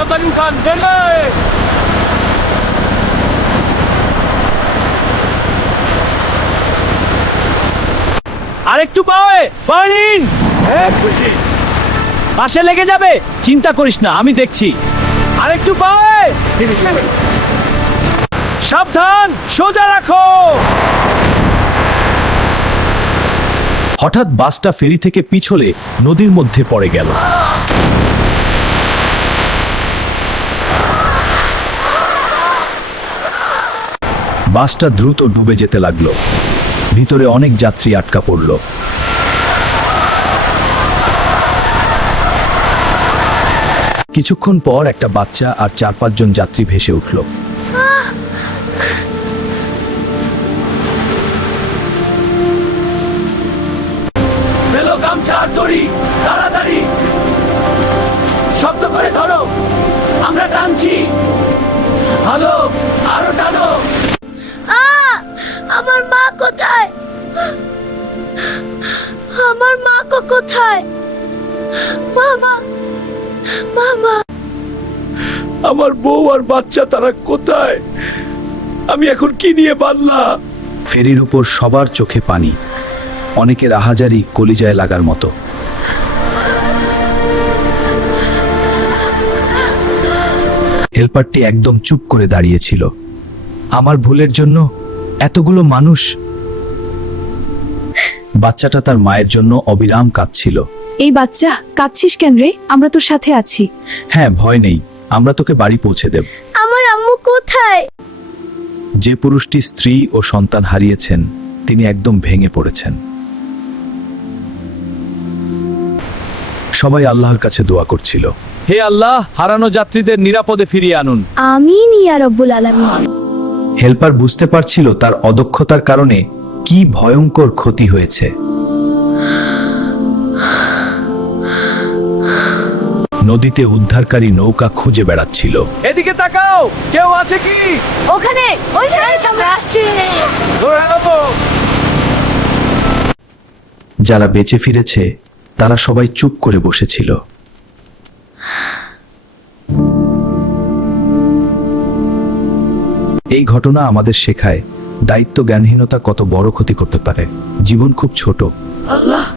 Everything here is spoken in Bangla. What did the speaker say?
তাড়াতাড়ি উঠান, দেরি হয়। আরেকটু পাওয়ে পানিন পাশে লেগে যাবে, চিন্তা করিস না, আমি দেখছি। আরেকটু পাওয়ে, সাবধান, সোজা রাখো। হঠাৎ বাসটা ফেরি থেকে পিছলে নদীর মধ্যে পড়ে গেল। বাসটা দ্রুত ডুবে যেতে লাগলো। ভিতরে অনেক যাত্রী আটকা পড়ল। কিছুক্ষণ পর একটা বাচ্চা আর 4-5 জন যাত্রী ভেসে উঠল। তাড়াতাড়ি শব্দ করে ধরো, আমরা টানছি। ভালো, আরো টানো। আমার মা কোথায়? আমার মা কোথায়? মামা, মামা, আমার বউ আর বাচ্চা তারা কোথায়? আমি এখন কি নিয়ে বাঁধলাম? ফেরির উপর সবার চোখে পানি, অনেকের আহাজারি কলিজায় লাগার মতো। হেল্পারটি একদম চুপ করে দাঁড়িয়েছিল। আমার ভুলের জন্য এতগুলো মানুষ। বাচ্চাটা তার মায়ের জন্য অবিরাম কাঁদছিল। এই বাচ্চা, কাঁদছিস কেন রে? আমরা তোর সাথে আছি। হ্যাঁ, ভয় নেই, আমরা তোকে বাড়ি পৌঁছে দেব। আমার আম্মু কোথায়? যে পুরুষটি স্ত্রী ও সন্তান হারিয়েছেন, তিনি একদম ভেঙে পড়েছেন। সবাই আল্লাহর কাছে দোয়া করছিল, হে আল্লাহ, হারানো যাত্রীদের নিরাপদে ফিরিয়ে আনুন। আমিন ইয়া রব্বুল আলামিন। হেল্পার বুঝতে পারছিল তার অদক্ষতার কারণে কি ভয়ঙ্কর ক্ষতি হয়েছে। নদীতে উদ্ধারকারী নৌকা খুঁজে বেড়াচ্ছিল। এদিকে তাকাও, কেউ আছে কি? ওখানে, ওই যে সামনে আসছে। যারা বেঁচে ফিরেছে তারা সবাই চুপ করে বসেছিল। এই ঘটনা আমাদের শেখায় দায়িত্ব জ্ঞানহীনতা কত বড় ক্ষতি করতে পারে। জীবন খুব ছোট। আল্লাহ